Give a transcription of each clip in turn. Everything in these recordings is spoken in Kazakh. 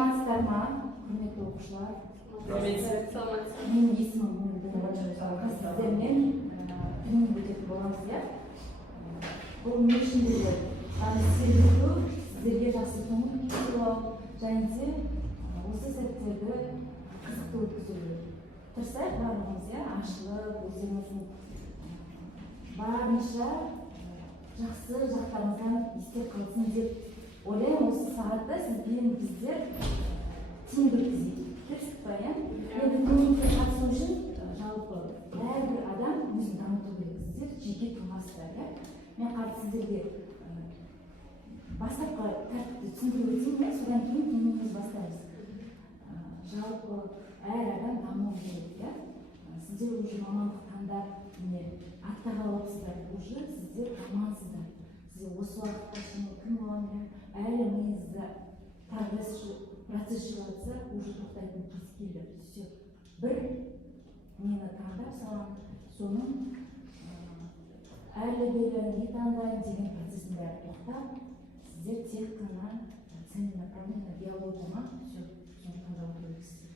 Саламатсыздар ма, құрметті оқушылар? Менің есімім сіздермен тренинг өтетін боламыз, иә? Бұл не үшін деді? Сіздерге жақсы көңіл сыйлау және де осы сәттерді қызықты өткізуге тырысайық барлығымыз, иә? Ашылып, өздеріңіздің барынша жақсы жақтарыңыздан естеп қалсын деп ойлаймын. Осы сағатта сізбен біздер тренинг өткізейік. Дұрыс па, иә? Енді тренингке қатысу үшін жалпы әрбір адам өзін дамыту керек. Сіздер жеке тұлғасыздар, иә? Мен қазір сіздерге бастапқы тәртіпті түсіндіріп өтейін, содан кейін тренингімізді бастаймыз. Жалпы әр адам даму керек, иә? Сіздер уже мамандық таңдап, аттағалы отырсыздар, уже сіздер амансыздар. Сіздер осы уақытта шыны кім боламын, әлі миыңызда процесс шығарса, уже тоқтайтын кез келді. Все. Бір мені таңдап салам, соның әлі бері не таңдайын деген процесsin бәрі тоқтап, сіздер тек қана целенаправленно биологияма все соны таңдап отырсыздар.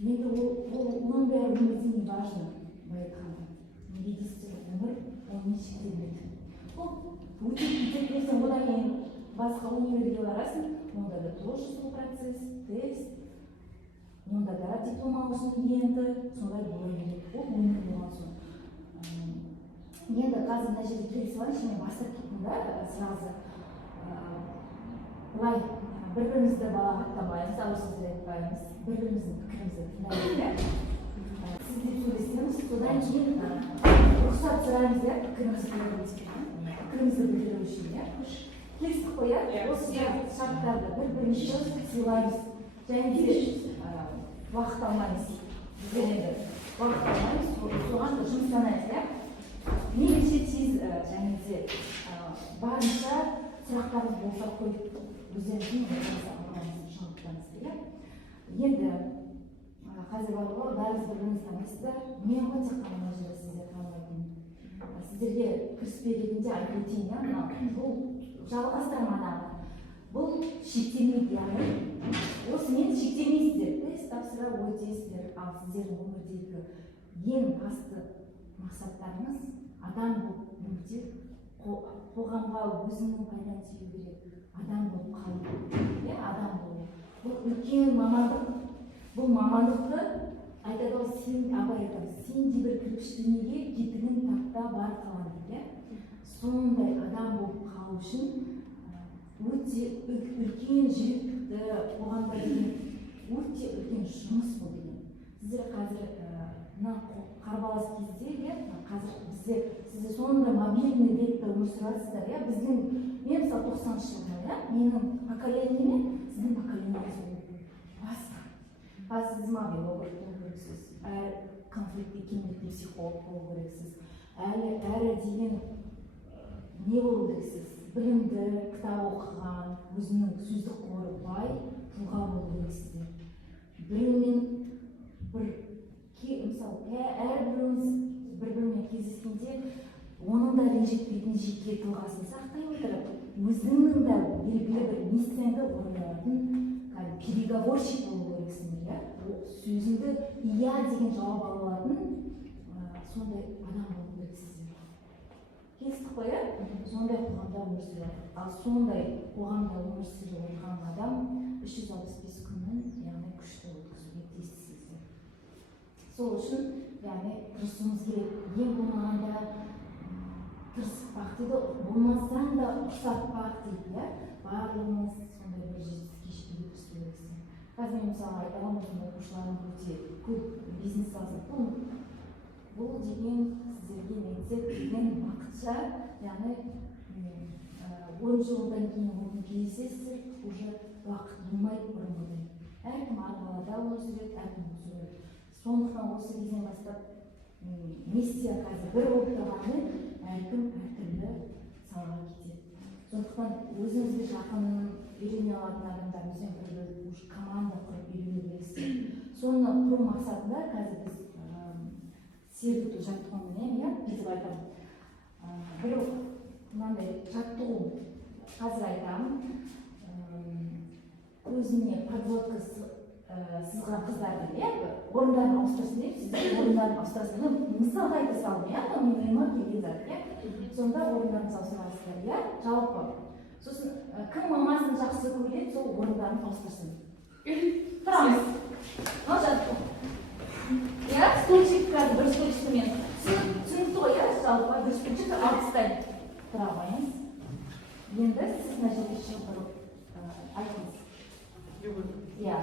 Енді оның бәрі өмірде не важно, байқаңда. Медицинский өмір, ол не шектелмейді. Ол өтіп кетіп берсең, одан кейін басқа универге барасың, онда да тоже сол процесс, тест, онда да диплом алушының енді, солай бола береді. Ол өмір болған соң. Енді қазір мына жерде келесі бар, мен бастап кеттім да, сразу. Былай, бір-бірімізді балағаттамаймыз, ауызсызды айтпаймыз, бір-біріміздің пікірімізді тыңдаймыз. Сіз деп сөйлесеміз, содан кейін рұқсат сұраймыз, пікірімізді білдіру үшін. Келістік қой, осы шарттарды бір-бірімізді сыйлаймыз. Және де уақыт алмаймыз. Уақыт алмаймыз, соған жұмыстанайыз. Меніңше тез және де барынша сұрақтарымыз болса қойып, өздеріңіздің шаңқытамыз. Енді қазір бар ғой, бәріңіз бір-біріңізді танисыздар. Мен ғой тек қана мына жерде сіздер танымайтын. Сіздерге кіріспе ретінде айтып өтейін, бұл жалғастырмадағы. Бұл шектелмейді, яғни осымен шектелмейсіздер. Тест тапсыра өтесіздер, ал сіздердің өмірдегі ең басты мақсаттарыңыз адам болып өмірде қоғамға өзінің пайданы тигізу керек, адам болып қалу, адам болу. Бұл үлкен мамандық. Бұл мамандықты айтады ғой, сен абай айтады, сен де бір кірпіштенеге кетігін тапта бар қалады. Сондай адам болып қалу үшін өте үлкен жүректікті қоғамда деген өте үлкен жұмыс бұл деген. Сіздер қазір қарбалас кезде, қазір сіздер сонда мобильный ретте өмір сүресіздер. Біздің, мен мысалы 90-шы жылғы, менің поколениеме, сіздің поколениеңіз басқа. Сіз мобиль болу керексіз, конфликтке келмейтін психолог болу керексіз, әрі деген не болу керексіз, білімді, кітап оқыған, өзінің сөздік қоры бай, тұлға болу керексіздер. Біреумен мысалы, әрбіріміз бір-бірімен кездескенде, оның да ренжітпейтін жеке тұлғасын сақтай отырып, өзіңнің да белгілі бір миссияңды орындалатын переговорщик болу керексіңдер. Сөзіңді иә деген жауап ала алатын сондай адам болу керексіздер. Келістік қой, сондай қоғамда өмір сүреді. Ал сондай қоғамда өмір сүріп отырған адам 365 күнін, яғни күшті өткізуге тиіссіздер. Сол үшін, яғни тырысуымыз керек. Ең болмағанда тырыспақ дейді, болмасаң да ұқсатпақ дейді. Барлығымыз сондай бір жетістікке жетуге тырысу керексің. Қазір мен мысалы айтамын, өзім оқушыларым өте көп бизнес салсын. Бұл деген сіздерге негізі деген уақытша, яғни 10 жылдан кейін оған кездесесіздер, уже уақыт болмайды бұрынғыдай. Әркім арқалада өмір сүреді, әркім өмір сүреді. Сондықтан осы кезден бастап миссия қазір бір болып тұрғанымен әркім әртүрлі салаға кетеді. Сондықтан өзіңізге жақын үйрене алатын адамдарымызбен бір команда құрып үйрену керексіздер. Соны құру мақсатында қазір біз сергіту жаттығумен, бүйтіп айтамын. Бір мынандай жаттығу қазір айтамын. өзіне подводка сызған қыздарды иә орындарын ауыстырсын деп сіздер орындарын ауыстырасыздар мысалға айта салдым иә менің ойыма келген зат иә сонда орындарыңызды ауыстырасыздар иә жалпы сосын кім мамасын жақсы көреді сол орындарын ауыстырсын тұрамыз мынау жатты иә стульчик қазір бір стульчикмен түсінікті ғой иә жалпы бір стульчик алып тастайды тұра қойыңыз енді сіз мына жерге шығып тұрып айтыңыз иә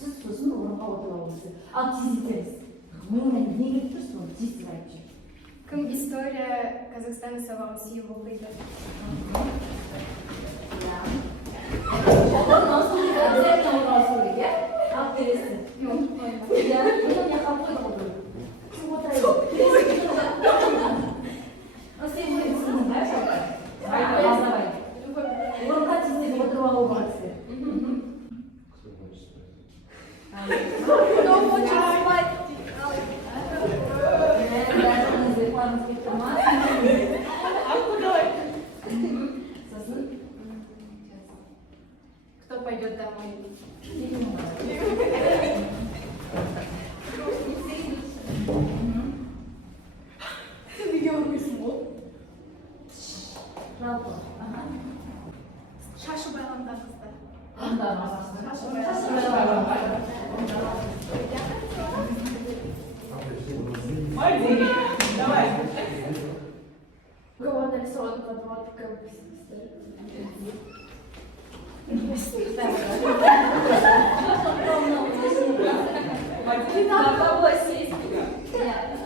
сіз сосын орынға отырып алыңыз ал тездетіңіз миыңнан не келіп тұр соны тез айтып жүр кім история Казахстана сабағын сүйіп оқиды обязательно орналасу керек иә алып бересің иә бұны не қалып қойды ғой кім отырайын сен ойыңсың ба орынға тездетіп отырып алу керексіздер кто хочет спать? кто пойдет домой шашы байланған қыздар Давай. у кого нарисован подводка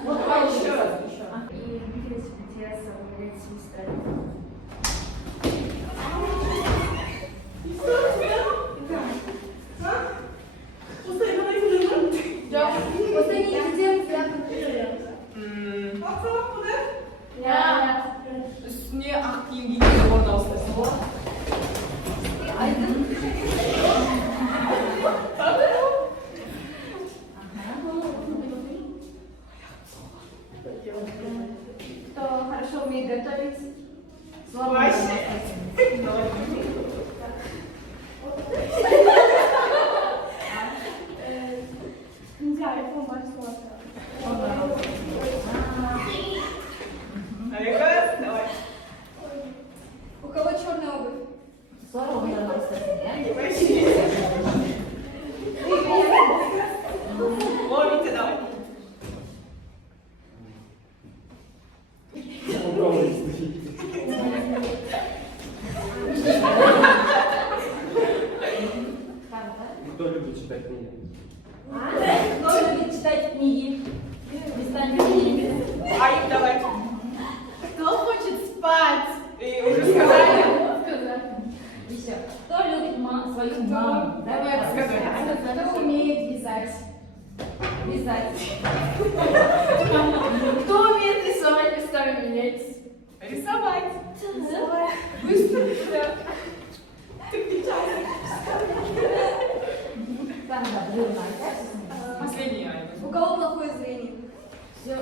Вот еще раз. и интереса уметь свистать. Üstüne ak giyim giyince orada olsun. Кто хорошо умеет готовить? Нельзя, это морского. Давай. У кого черная обувь? Ловите, давай. Кто любит читать книги? Кто любит читать книги? Аик, давай. Кто хочет спать? И уже сказали. Еще. Кто любит свою маму? Давай сказали. Кто умеет вязать? Вязать. Кто умеет рисовать, местами менять? Рисовать. Быстро. Ты печально. Последний Аик. У кого плохое зрение? Все.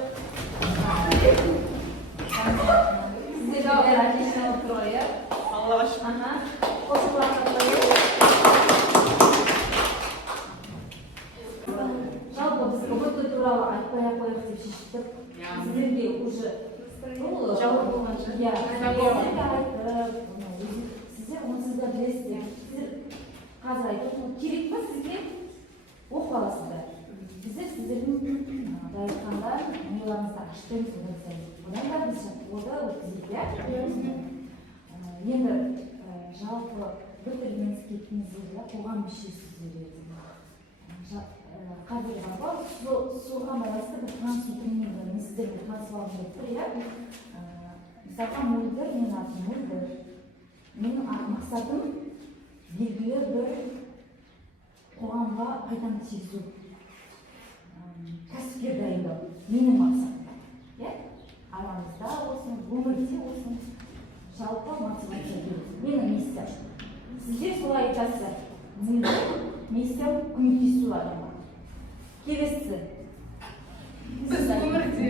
Сіздер отлично трое. Аллаш. Ага. Қосылған жалпы біз КБТ туралы айтпай ақ қояйық деп шештік. Сіздерге уже Жалпы болған шығар. иә сіздерге айтып сіздер оны сіздер білесіздер. Сіздер қазір айтып керек па сізге оқып аласыздар. Біздер сіздердің айтқанда миларыңызды ашпаймыз одан сайын. Одан да біз жаттығуды өткізейік иә. Енді жалпы бітіргіңіз кеткеніңізде қоғам мүшесіздер еді. Қазір бар соған байланысты бір танысу тренингін сіздермен танысып алып жатыр иә. Мысалға мөлдір, менің атым мөлдір. Менің мақсатым белгілі бір қоғамға пайданы тигізу. Кәсіпкер дайындау. Менің мақсатым. Арамызда болсын, өмірде болсын, жалпы мотивация беру. Менің миссиям. Сіздер солай айтасыздар. Миссиям көмектесу адамға. Келесі. Біз өмірде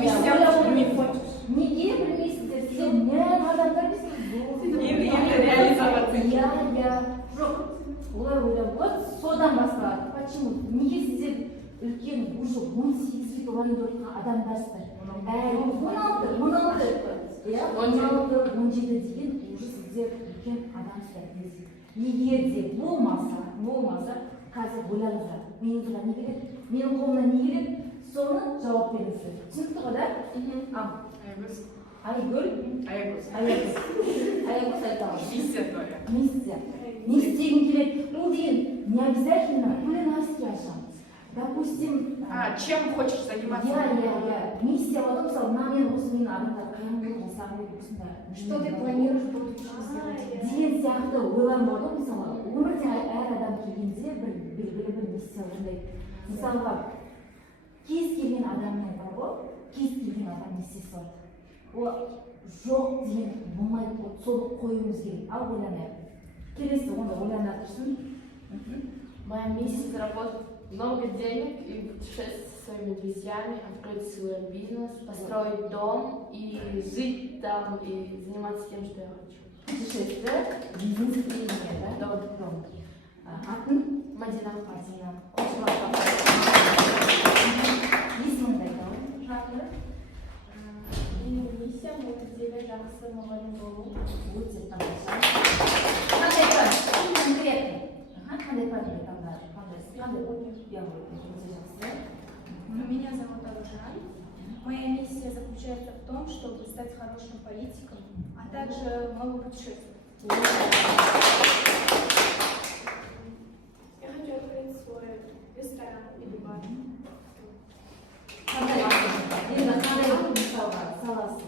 Миссиям не хочешь. Неге білмейсіздер? Сіздер не адамдар дейсіз? Енді реализоваться. Иә. Жоқ. олар ойлап болады, содан басталады. Почему? Неге сіздер үлкен уже 18 толайын деп отырған адамдарсыздар? 16, 17 деген уже сіздер үлкен адамсыздар. Егер де болмаса, қазір ойлаңыздар. Менің не керек? Менің қолымнан не керек? Соны жауап беріңіздер. Түсінікті ғой, да? Айгүл айтамын. Миссия тоже. Миссия. Не істегім келеді. Ну деген, не обязательно кулинарский ашам. Допустим, Чем хочешь заниматься? миссия вот мысалы, мен осы менің адамдар қайын жасағым осында. Что ты планируешь в будущем сделать? Деген сияқты ойланып болады, мысалы, өмірде әр адам келгенде белгілі бір миссия орындайды. Мысалға, кез келген адаммен бар ғой, кез келген адам миссиясы бар. Ол жоқ деген болмайды, соны қоюымыз керек. Ал ойланайық. Келесі онда ойлана тұрсын. Моя миссия заработать много денег и путешествовать со своими друзьями, открыть свой бизнес, построить дом и жить там и заниматься тем, что я хочу. Путешествие, бизнес и да? Дом. Атын? Мадина. Есіміңді айтамын. Жанр. Менің миссиям өтірдегі жақсы мұғалім болу. Өте тамаша. Қандай пән? Конкретно. Қандай пән таңдадың? Меня зовут Аружан. Моя миссия заключается в том, чтобы стать хорошим политиком, а также много путешествовать. Я хочу открыть свой ресторан или бар. Қандай мысалға саласы?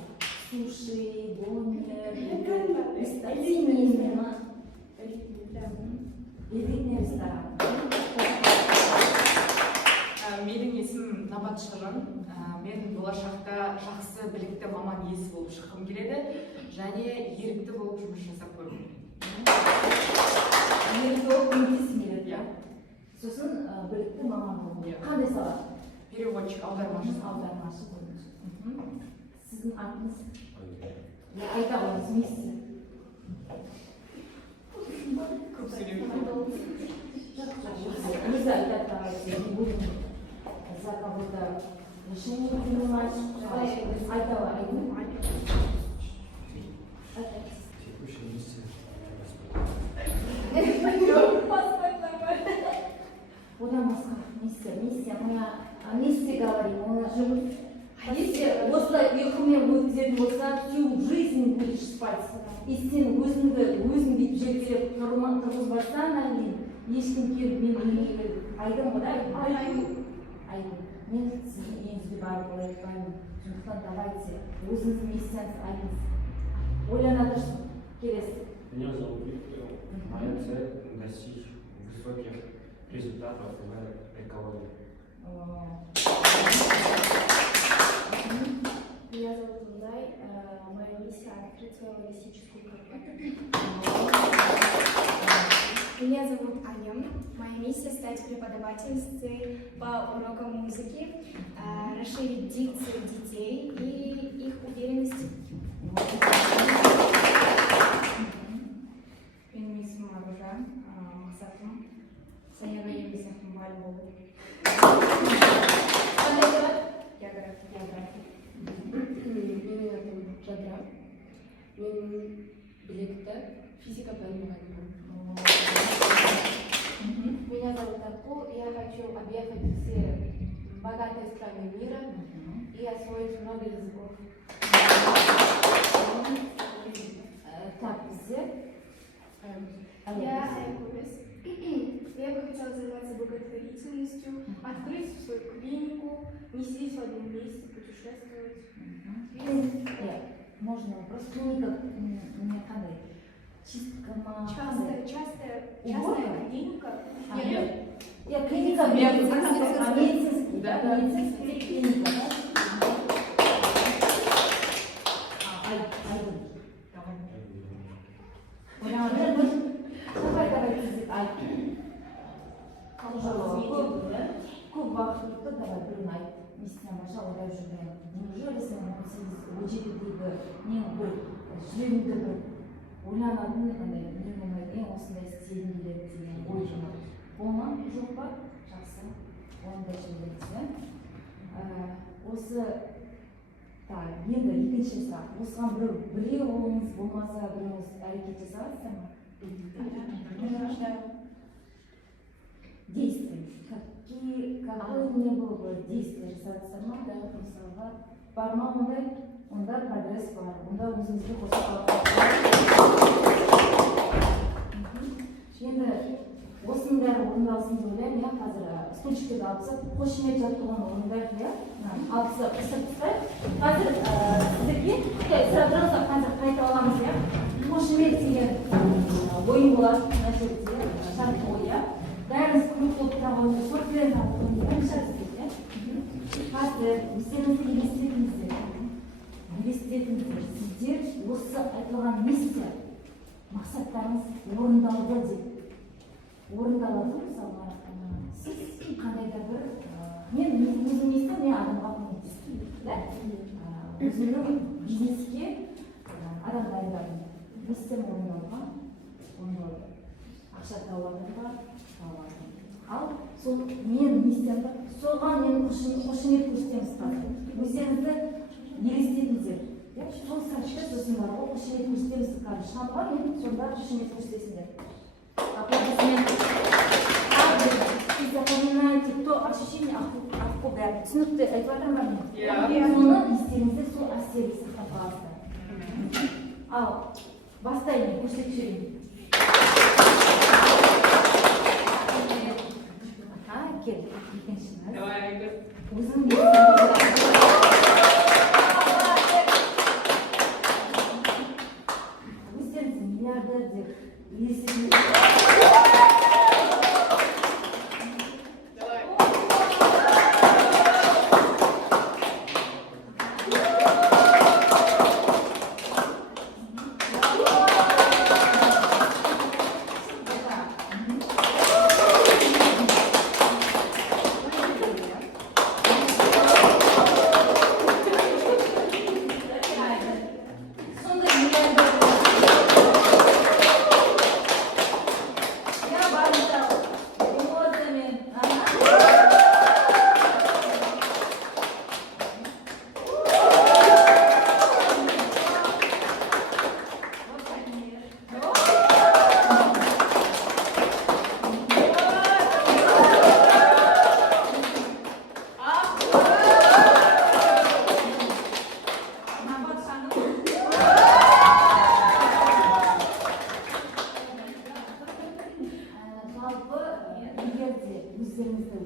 Суши, гомер, семейный ма? Элитный ресторан. Менің есімім Набат Шырын. Мен болашақта жақсы білікті маман иесі болып шыққым келеді, және ерікті болып жұмыс жасап көргім келеді. Ерікті болып көмектескім келеді. Сосын білікті маман болу. Қандай сала? Переводчик, аудармашы. Аудармашы болыңыз. Сіздің атыңыз? Айта қойыңыз, миссия. Көп сөйлеймін. Өзі айтады, давайте, не будем за кого-то решение принимать. Айта Текущая миссия. одан басқа миссия моя миссия говорим, она живет. Если осылай ұйқымен өткізетін болса, всю жизнь будешь спать. И сен өзіңді бүйтіп жерделеп тұрғызбастан, ешкім келіп мен үйге айдым ғой да? Айдым. Мен сіздің үйіңізге барып олай айтпаймын. Сондықтан давайте өзіңіздің миссияңызды айтыңыз. Ойлана тұрсын. Келесі. Меня зовут Виктор. Моя цель – достичь высоких результатов в экологии. Меня зовут Лунай. Моя миссия – открыть свою логистическую компанию. Меня зовут Аня. Моя миссия – стать преподавательницей по урокам музыки, расширить дикцию детей и их уверенность. Менің есімім Аружан, мақсатым Саяна Емесовтың мұғалім болу. Қандай болады? География. Менің атым Жадыра. Мен білікті физика пәні мұғалімі. Меня зовут Арку. Я хочу объехать все богатые страны мира и освоить много языков. Так, бізде. Я Айкурис. Я бы хотела заниматься благотворительностью, открыть свою клинику, не сидеть в одном месте, путешествовать. Можно вопрос. Клиника не қандай? Чистка ма? Частная клиника. Нет, клиника медицинский, Да. медицинский клиника. Давай, көп уақытты давай біреуін айт. Миссияң барша ойлап жүрген. Неужели сен 18 17-дегі нең бір жүрегіңді бір ойланатын андай мен оңайден осындай істегім келеді деген ой жинап болма жоқ па жақсы ондай жерлерде осы так енді екінші сұрақ осыған біреуіңіз болмаса біреуіңіз әрекет жасайсыздар ма? Действия. Какое не было бы действия жасайсыздар ма? Мысалға бар ма ондай? Онда прогресс бар. Онда өзіңізге қосып енді осының бәрі орындалсын деп ойлаймын, иә, қазір стульчиктерді алып тастап, қошемет жаттығуын орындайық, иә, алып тастап, пысып тастайық. Қазір сіздерге сразу қазір қайта аламыз, иә, қошемет деген ойын болады, мына жерде жаттығу, иә. Бәріңіз көп болып тұра қойыңыз, көрпелерін алып қойыңыз, иә. Қазір өздеріңізді елестетіңіздер, сіздер осы айтылған миссия мақсаттарыңыз орындалды деп орындалады. Мысалға сіз қандай да бір мен өзім естім, мен адамға көмектестім, өзімнің бизнеске адам дайындадым, миссиям орындалды, ақша тауардым. Ал сол мен миссиямды соған мен қошемет көрсетеміз қазір. Өздеріңізді елестетіңіздер. Сол сәтте сосын бар ғой, қошемет көрсетеміз қазір. Шамға мен сонда қошемет көрсетесіңдер. Аплодисменты. Вы запоминаете то ощущение от куда. Түсінікті айтып жатырмын ба мен? Соны естеріңізде сол әсерді сақтап қаласыздар. Ал бастайын, көрсетіп жіберейін. Кел, екіншіңіз. Өзің өздеріңізді миллиардер деп елестетіңіздер.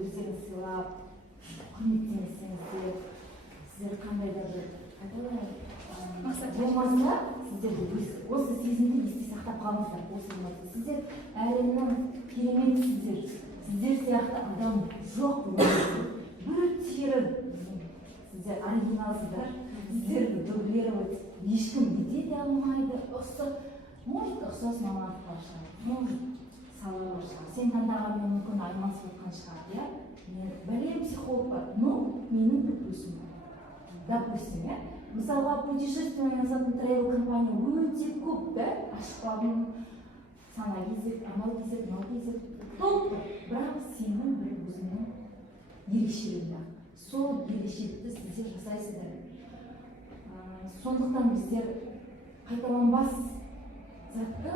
Өздеріңіз сыйлап, құрметтенсеңіздер, сіздер қандай да бір болмаса, сіздер осы сезімді есте сақтап қалыңыздар. Сіздер әлемнің керемет сіздер сияқты адам жоқ болады. Бір тері сіздер оригиналсыздар, сіздерді дублировать ешкім ете де алмайды. Может, ұқсас мамандыққа шығар, может, салалар шығар. Сен таңдағанмен мүмкін аймансы болған шығар, иә? Мен бәлем психолог бар, но менің бүкпесім бар. Допустим, иә? Мысалға, путешествие назатын travel компания өте көп, да? Ашық қалдым, сана кезек, амал кезек, мал кезек. Топ, бірақ сенің бір өзіңнің ерекшелігің бар. Сол ерекшелікті сіздер жасайсыздар. Сондықтан біздер қайталанбас затты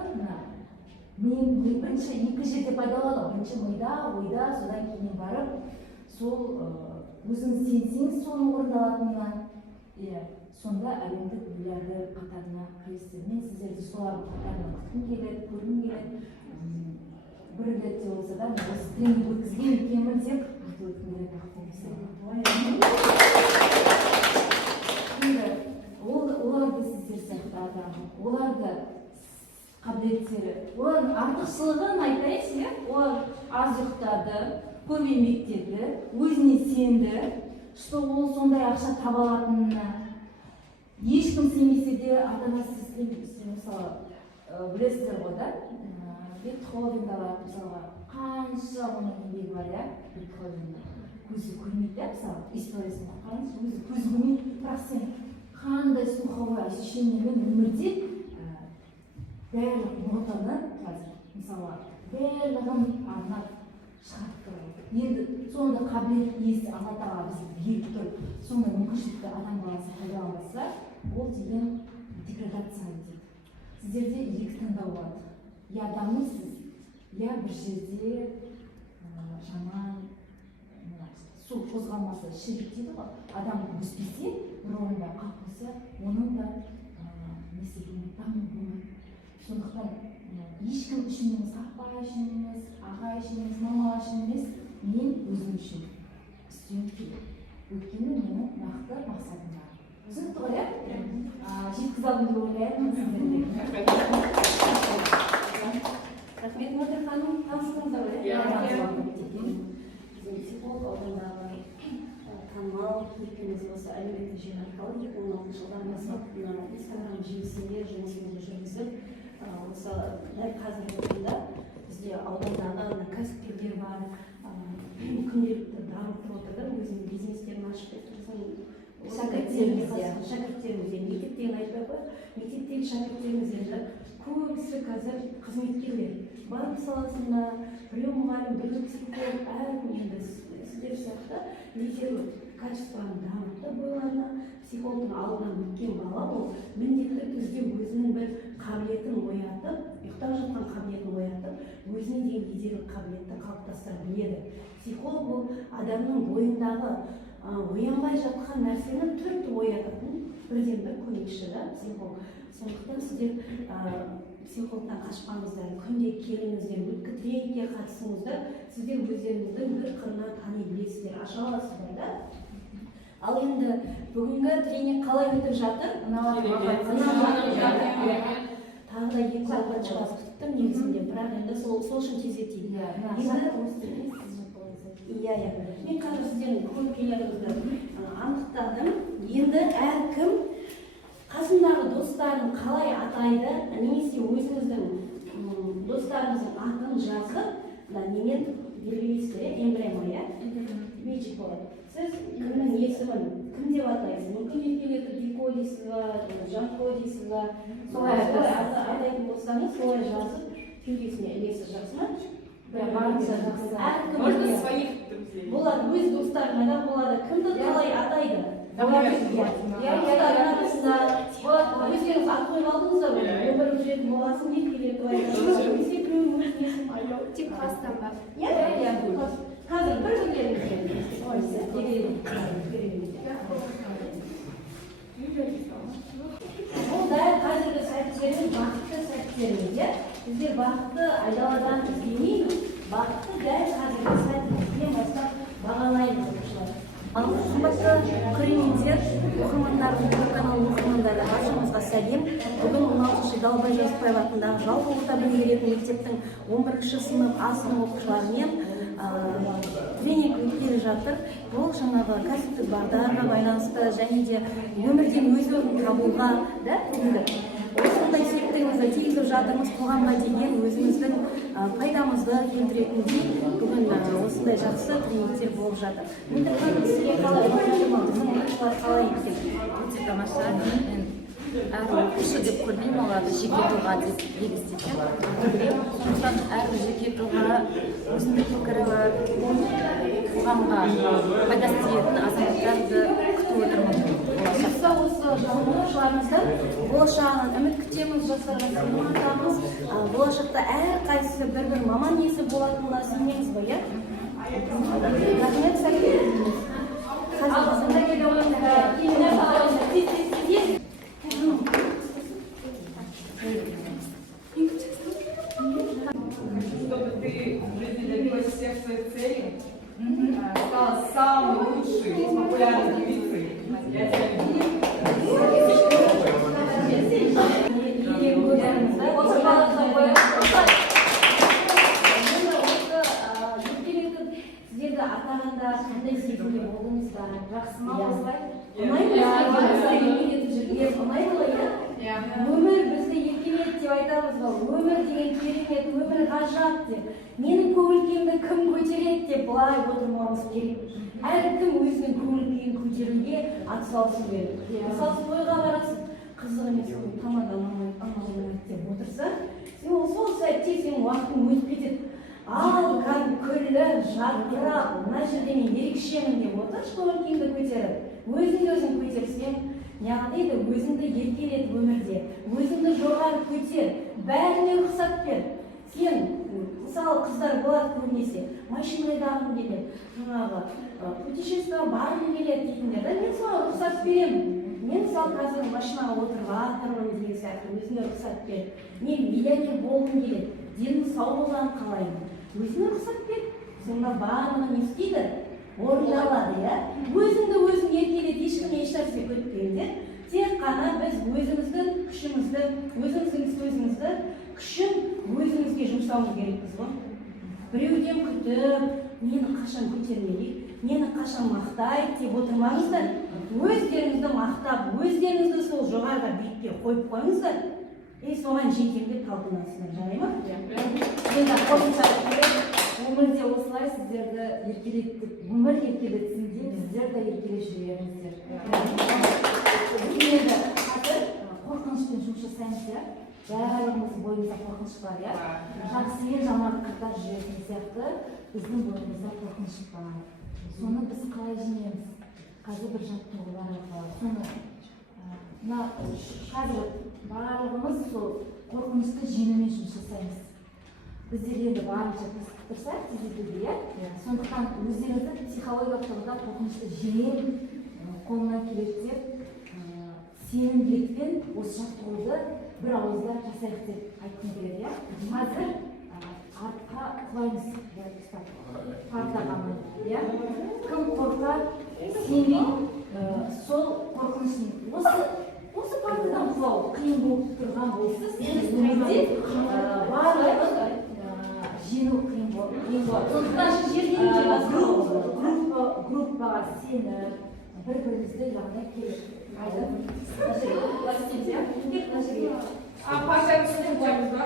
мен бірінші екі жерде пайдаланып, бірінші ойда, содан кейін барып, сол өзіңіз сенсеңіз соның орындалатынына, сонда әлемдік миллиардер қатарына кіресіздер. Мен сіздерді солардың қатарына күткім келеді, көргім келеді. Бір ретте болса да, осы тренинг өткізген екенмін деп айтып өткім келеді. Оларды сіздер сияқты адам, оларды қабілеттері, олардың артықшылығын айтайын, олар аз ұйықтады, көп еңбектеді, өзіне сенді, что ол сондай ақша таба алатынына. Ешкім сенбесе де ата-анасы мысалы білесіздер ғой, да? Бетховенді алады, мысалға, қанша оның еңбегі бар, иә? Бетховенді көзі көрмейді, мысалы, историясында қанша өзі көзі көрмейді, бірақ сен қандай слуховой ощущениемен өмірде барлық нотаны қазір мысалы барлығын арнап шығарып тұрады. Енді сонда қабілет иесі алла тағала бізге беріп тұрып, сондай мүмкіншілікті адам баласы пайдаланбаса, ол деген деградация дейді. Сіздерде екі таңдау болады. Я дамисыз, я бір жерде жаман су қозғалмасы шірік дейді ғой. Адам өспесе, бір орында қалып қойса, оның да несі болмайды, даму болмайды. Сондықтан ешкім үшін емес, апа үшін емес, аға үшін емес, мама үшін емес, мен өзім үшін істеуім керек. Өйткені менің нақты мақсатым бар. Түсінікті ғой, иә? Жеткізе алдым деп ойлаймын сіздерге. Рахмет, Мөлдір ханым, таныстыңыздар ғой, иә? Психолог аудандағы танымал екеніміз осы әлеуметтік желі арқылы 2016 жылдан бастап Инстаграм желісінде жұмысымызды жүргізіп, осы дәл қазіргі таңда бізде аудандағы кәсіпкерлер бар, күнделікті дамытып отырды, өзінің бизнестерін ашып отырсын. Шәкірттерімізден мектептен айтпай қойып, мектептегі шәкірттерімізден көбісі қазір қызметкерлер. Банк саласында біреу мұғалім, біреу психолог, әркім енді сіздер сияқты лидерлік качествоны дамытып бойларына психологтың алдынан өткен бала ол міндетті түрде өзінің бір қабілетін оятып, ұйықтап жатқан қабілетін оятып, өзіне деген лидерлік қабілетті қалыптастыра біледі. Психолог ол адамның бойындағы оянбай жатқан нәрсені түртіп оятатын бірден бір көмекші психолог. Сондықтан сіздер психологтан қашпаңыздар, күнде келіңіздер, өткі тренингке қатысыңыздар, сіздер өздеріңіздің бір қырынан тани білесіздер, аша аласыздар да. Ал енді бүгінгі тренинг қалай өтіп жатыр? Тағы да екі сағат күттім негізінде, бірақ енді сол үшін тездетейін. Мен қазір сіздердің көріпкелеріңізді анықтадым. Енді әркім қасындағы достарын қалай атайды, немесе өзіңіздің достарыңыздың атын жазып, немен белгілейсіздер, эмблема, бейджик болады. Сіз кімнің есімін, кім деп атайсыз? Мүмкін еркелетіп Дико дейсіз ба, Жанко дейсіз ба, солай атайтын болсаңыз, солай жазып, кеудесіне ілесіз, жақсы ма? Можно своих друзей? Болады, өз достарына да болады, кімді қалай атайды? Өздеріңіз ат қойып алдыңыздар ғой, өмір өтіретін боласын не келетіп айтады. Тек класстан бар. Қазір бір бірлеріңізбен. Бұл дәл қазіргі сәттеріміз бақытты сәттеріміз. Біздер бақытты айдаладан іздемейміз, бақытты дәл қазіргі сәттерімізден бастап бағалаймыз. Қымбатты көрермендер, оқырмандардың канал оқырмандары, баршаңызға сәлем. Бүгін 16-шы Далбай Жаспаев атындағы жалпы орта білім беретін мектептің 11-ші сынып А сынып оқушыларымен тренинг өткелі жатыр. Бұл жаңағы кәсіптік бағдарға байланысты және де өмірден өз орнын табуға да осындай септігімізді тигізіп жатырмыз. Қоғамға деген өзіміздің пайдамызды келтіретіндей бүгін осындай жақсы тренингтер болып жатыр. Мөлдір ханым, сізге қалай қалай екен? Тамаша. Әр оқушы деп көрмеймін, оларды жеке тұлға деп елестетемін. Сондықтан әр жеке тұлға өзіндік пікірі бар, қоғамға пайдасы тиетін азаматтарды күтіп отырмын. Осы оқушыларымыздан болашағынан үміт күтеміз, жастарға сенім артамыз. Болашақта әрқайсысы бір маман иесі болатынына сенеміз ғой, иә? Рахмет, сәлем. Чтобы ты в жизни добилась всех своих целей, стала самой лучшей, популярной певицей. Я тебя люблю. Сіздерді атағанда қандай сезімде болдыңыздар? Жақсы ма осылай? Өмір бізді еркелет деп айтамыз ғой. Өмір деген керемет, өмір ғажап деп. Менің көңіл-күйімді кім көтереді деп былай отырмауымыз керек. Әркім өзінің көңіл-күйін көтеруге атсалысу керек. Мысалы, тойға барасыз, қызық емес ол тамадаламайды деп отырса сен сол сәтте сенің уақытың өтіп кетеді. Ал күліп жарқырап мына жерде мен ерекшемін деп отыршы көңіл күйіңді көтеріп өзіңді өзің көтерсең яғни өзіңді еркелет өмірде, өзіңді жоғары көтер, бәріне рұқсат бер. Сен мысалы қыздар болады көбінесе машина айдағым келеді, жаңағы путешествиеге барғым келеді дейтіндер, мен соған рұқсат беремін. Мен мысалы қазір машинаға отырып жатырмын деген сияқты өзіңе рұқсат бер. Мен миллионер болғым келеді, денің сау болғанын қалаймын. Өзіңе рұқсат бер. Сонда барлығы не істейді? Орындалады, иә? Өзіңді өзің еркелет, ешкімнен ешнәрсе күтпеңдер. Тек қана біз өзіміздің күшімізді, өзіміздің сөзімізді, күшін өзімізге жұмсауымыз керекпіз ғой. Біреуден күтіп, мені қашан көтермелейік, мені қашан мақтайық деп отырмаңыздар. Өздеріңізді мақтап, өздеріңізді сол жоғарыға биікке қойып қойыңыздар. Соған жетем деп талпынасыздар, жарай ма? Енді қосымша өмірде осылай сіздерді еркелетіп, өмір еркелетсін деп сіздер де еркелеп жүреріңіздер. Енді қазір қорқынышпен жұмыс жасаймыз, иә? Бәріміз бойымызда қорқыныш бар, иә? Жақсы мен жаман қатар жүретін сияқты біздің бойымызда қорқыныш бар. Соны біз қалай жеңеміз? Қазір бір жаттығулар арқылы. Соны қазір барлығымыз сол қорқынышты жеңумен жұмыс жасаймыз. Біздер енді барынша тырысайық тездетуге, иә? Сондықтан өздеріңізді психологиялық тұрғыда қорқынышты жеңем қолынан келеді деп сенімділікпен осы жаттығуды бір ауызда жасайық деп айтқым келеді, иә? Қазір артқа құлаймыз, партаға, иә? Кім қорқады, сенбей сол қорқыныштың осы партадан құлау қиын болып тұрған болса, сен өмірде барлығы жеңу қиын болады. Сондықтан группаға сеніп, бір-бірімізді яғни келіп. Партаның үстіне қоямыз ба?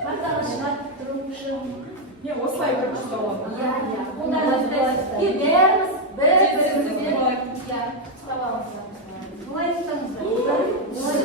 Партаға шығады, тұрып шығып. Не, осылай бір ұстап аламын. Иә, бәріміз бір-бірімізді ұстап аламыз. Бұлай ұстаңыздар. Бұлай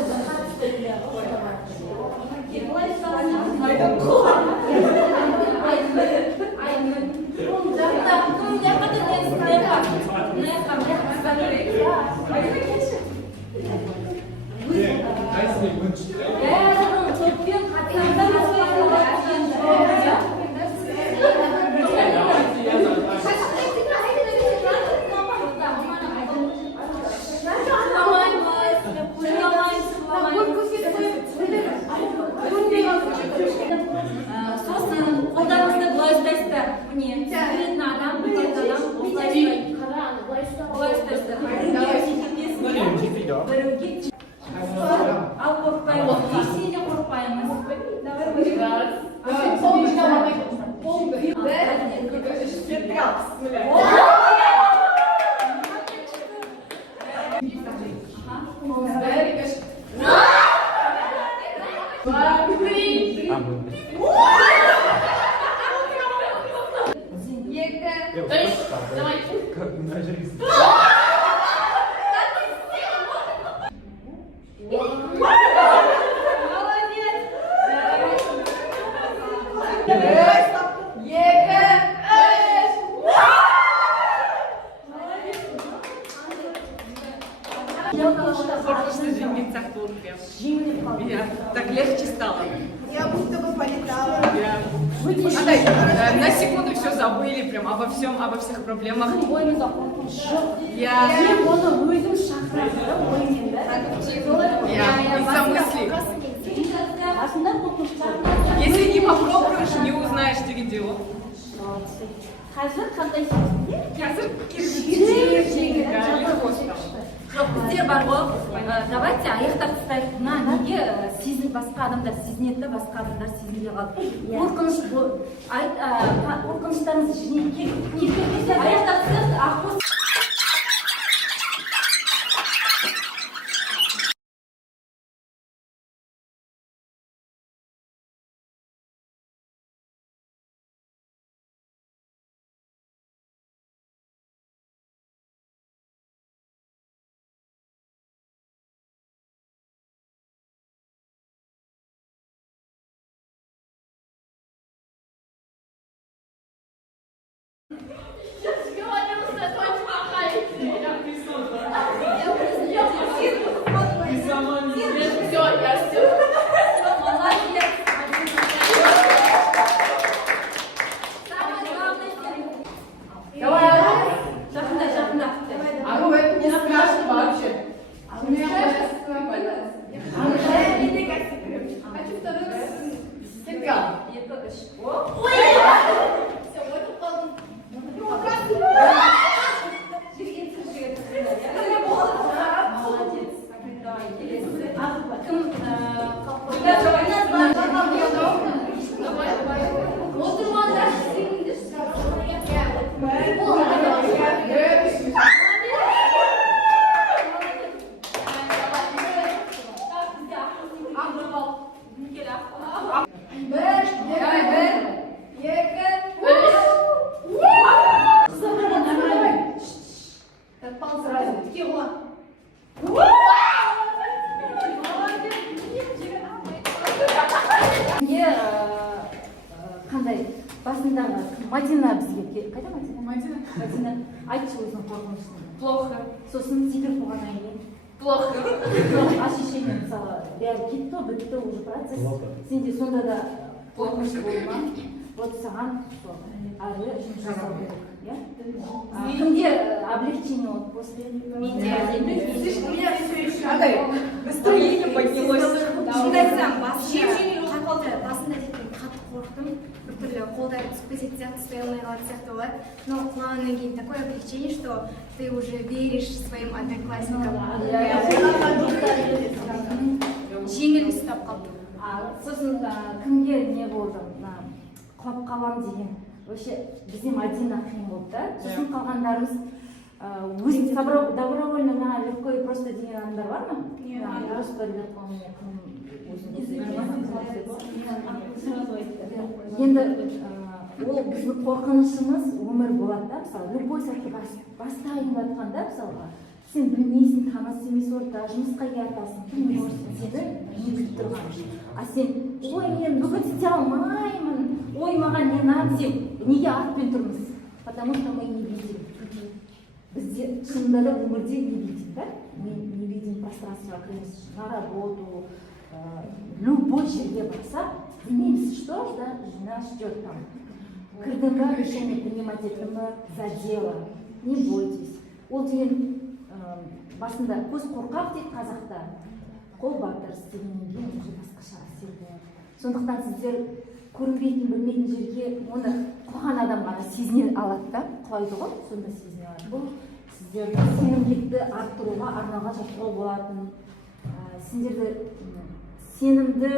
сосын қолдарыңызды былай ұстайсыздар. Міне, суретін адам, былай ұстайсыздар. Біреуге ал қорықпаймыз, есе де қорықпаймыз. Қорқынышты жеңген сияқты болып прям. Так легче стало. Я будто бы полетала. На секунду все забыли, прям обо всех проблемах. бойымызда қорқыныш жоқ. Я Оны өзіміз шақырамыз да оймен бәрі. из-за мыслей. Басында қорқыныш бар. Если не попробуешь, не узнаешь деген де ол. Қазір қандай сезімде? Қазір Жоқ, біздер бар ғой, давайте аяқтап тастайық. Мына неге сезім басқа адамдар сезінеді, басқа адамдар сезінбей қалды. Қорқыныштарыңызды жеңіп аяқтап тастайық. басындағы Мадина бізге қайда Мадина? Мадина айтшы өзің қорқынышын. Плохо. Сосын секіріп болғаннан кейін Плохо. ощущение мысалы бәрі кетті ғой бітті уже процесс сенде сонда да қорқыныш болды ма вот саған сол әрі жұмыс жасау керек иә кімде облегчение вот после Настроение поднялось. Шынымды айтсам, басында дейтін қатты қорықтым. Біртүрлі қолдары түсіп кететін сияқты, ұстай алмай қалатын сияқты болады. Но құлағаннан кейін такое облегчение, что ты уже веришь своим одноклассникам. Жеңіл ұстап қалдым. сосын кімге не болды мына құлап қалам деген вообще бізде Мадина қиын болды да сосын қалғандарымыз өз добровольно маған легко и просто деген адамдар бар ма? Енді ол біздің қорқынышымыз өмір болады да мысалы любой сәтте бастайын деп жатқанда мысалға сен білмейсің таныс емес орта жұмысқа келатасың білмейсің сені егіліп тұрған а сен ой мен бүгін істей алмаймын ой маған не надо деп неге артпен тұрмыз потому что мы не видим бізде шынында да өмірде не видим да мы не видим пространство кіреміз на работу любой жерге барсақ білмейміз что нас ждет там кірдің ба решение принимать еттің ба за дело не бойтесь ол деген басында көз қорқақ дейді қазақта қол батыр істегеннен кейін уже басқаша әсер болады сондықтан сіздер көрінбейтін білмейтін жерге оны құлаған адам ғана сезіне алады да құлайды ғой сонда сезіне алады бұл сіздерді сенімділікті арттыруға арналған жаттығу болатын сендерді сенімді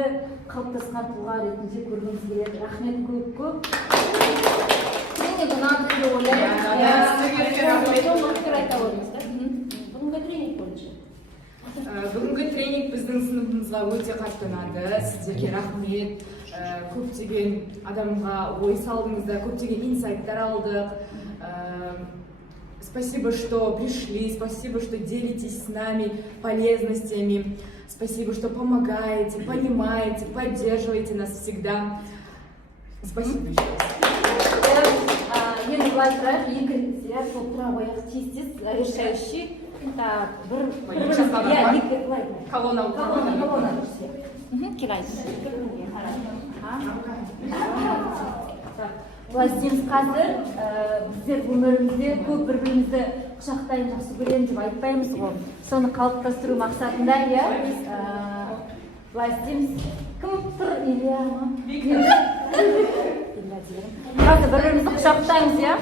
қалыптасқан тұлға ретінде көргіміз келеді рахмет көп тренинг ұнады деп ойлаймын Бүгінгі тренинг біздің сыныпымызға өте қатты ұнады. Сіздерге рахмет. Көптеген адамға ой салдыңыздар, көптеген инсайттар алдық. Спасибо, что пришли, спасибо, что делитесь с нами полезностями. Спасибо, что помогаете, понимаете, поддерживаете нас всегда. Спасибо еще раз. Енді былай тұрайық, екі сол тұра қояйық тез решающий. Так, Колонна. Былай істейміз қазір біздер өмірімізде көп бір-бірімізді құшақтайын жақсы көремін деп айтпаймыз ғой соны қалыптастыру мақсатында иә былай істейміз кім тұр Илья ма? Қазір бір-бірімізді құшақтаймыз иә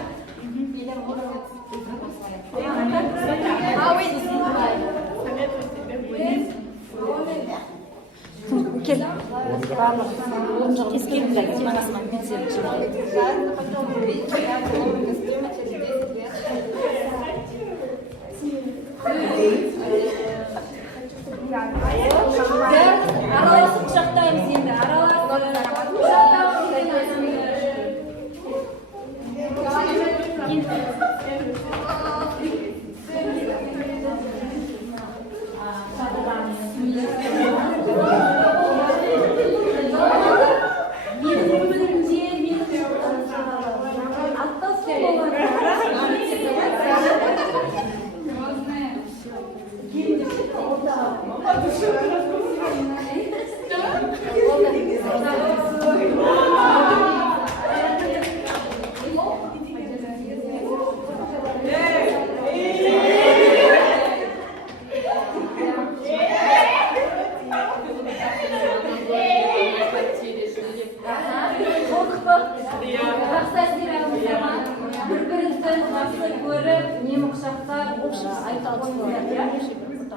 Кел. Кескенler, темасына кетсем. Араласып құшақтаймыз енді.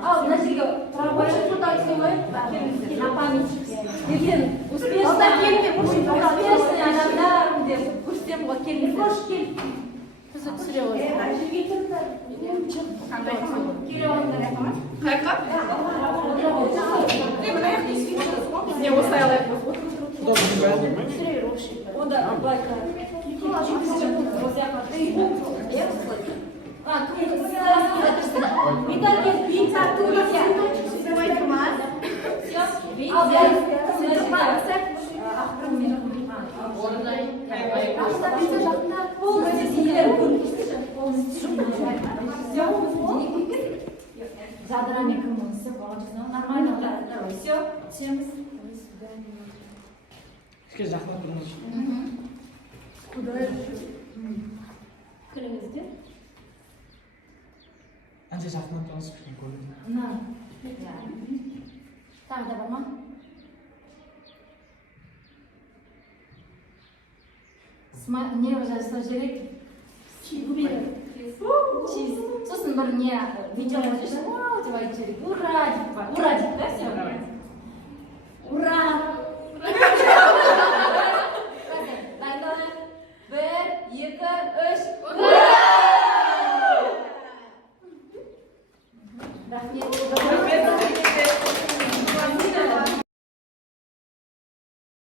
Ал, мына жерге тұра қойшы, фото айтсын ғой, на память. Егер успешный адамдар деп көрсем ғой, келіңіз. Қош кел. Қызы түсіре ғой. Келе орындар яқыма? Қайқа? Не, осылай алайық. Түсіре бер, общий. Онда былай қара. Жадырами кім все нормально, давай, все, всем. Скажи, жақындап тұрыңыз. Күліңіздер. Анша жақындап тұрыңыз, көрдім. На. Тағы да бар ма? Не жазса керек? Чиз. Сосын бір не видео жазып, вау деп айтып жіберейік. Ура деп па. Ура деп та все. Ура. Дайындалайық. 1, 2, 3. Ура! Рахмет.